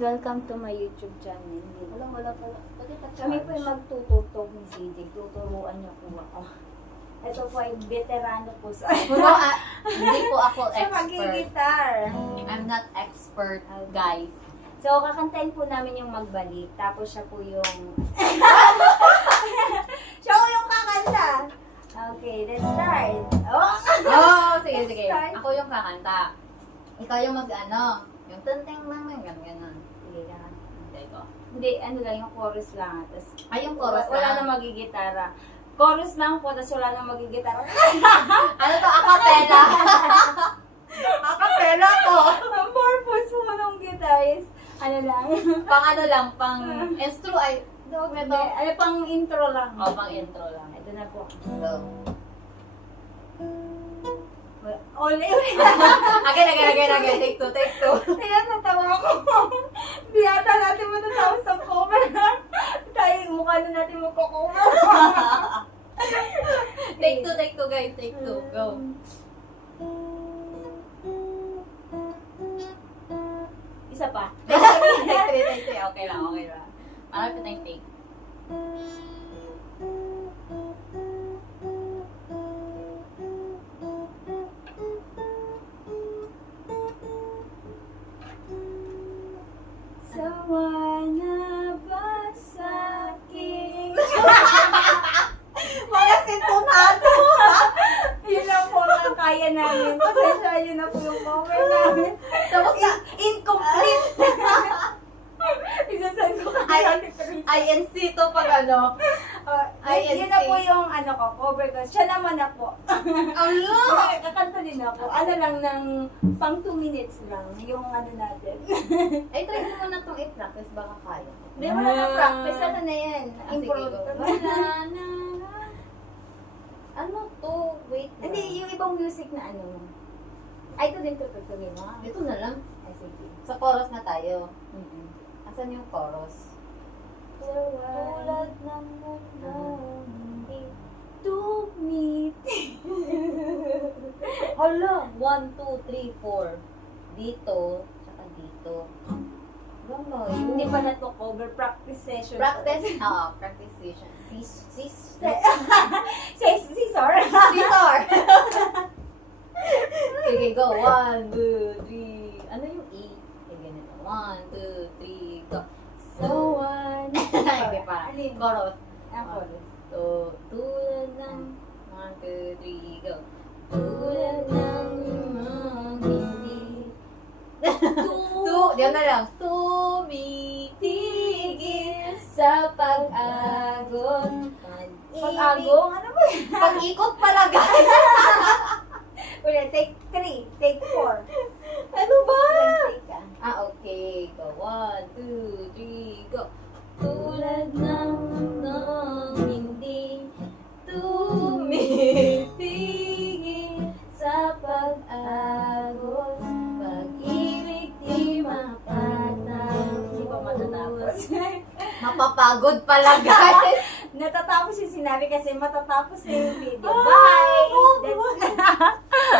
welcome to my YouTube channel. Wala pala. Pwede pa Kami po ay magtututog ni CJ. Tuturuan niya po ako. Ito po ay veterano po sa Hindi po ako sa expert. magigitar. I'm not expert, guys. So, kakantayin po namin yung magbalik. Tapos siya po yung... siya po yung kakanta. Okay, let's start. Oh, sige. Start. Ako yung kakanta. Ikaw yung mag-ano. Yung tanteng lang, gano'n. Sige, kakanta. Hintay ko. Hindi, ano lang, yung chorus lang. Tapos, Ay, yung chorus wala lang. na magigitara. Chorus lang po, tapos wala na magigitara. Ano to? Acapella. Acapella ko. Ang purpose mo ng guitar is, ano lang. Pang ano lang, pang instru ay, dog na Hindi, to. ano, pang intro lang. Oh, pang intro lang. Ito na po. Go. Ulit. Again. Take two. Kaya natawa ko. Di ata natin matatapos ang cover. Tayo, mukha na natin magko-cover. Take two, guys. Take two. Go. Isa pa. Take three. Okay lang. Malapit na yung take. Sawa na ba sa aking... Mga sintonado! Yun lang po ang kaya namin. Pasensya, yun na po yung cover namin. Tapos na, Incomplete! Isasend ko kaya. INC to pag ano. Yun na po yung ano ko, cover ko. Siya naman na po. Alo! Kakanta din ako. Ano lang ng pang 2 minutes lang. Yung ano natin. Ay, try mo na itong i-practice. Baka kaya. Hindi mo na na-practice. Ano na yan? Sige, Improve. go. Wala na. Ano to? Wait lang. Hindi, yung ibang music na ano. Ay, ito din tutugtugin mo. Ito na lang. Ay, sige. Sa chorus na tayo. Asan yung chorus? Tulad ng mundo, hindi tumiti. Hala! 1, 2, 3, 4. Dito. Tsaka dito. Gano'n. Hindi pa na to cover. Practice session. Practice. Oo, practice session. Caesar. Caesar! Sige, go. 1, 2, 3. Ano yung E? Sige, ganito. 1, 2, 3, go. So, one. Hindi pa. Alin? Chorus. Ang chorus. So, tulad ng 1, 2, 3, go. Tulad ng hindi. Diyan na lang. Tumitigil sa pag-agos. Pag-agong? Ano ba yan? Pag-ikot pala, guys. Ulit, take 3, take 4. Ano ba? Take ka. Okay. Go. 1, 2, 3, go. Tulad ng hindi tumitigil sa pag-agos. Pag-ibig di mapatapos. Hindi pa matatapos. Mapapagod pala, guys. Natatapos yung sinabi kasi matatapos na yung video. Bye! That's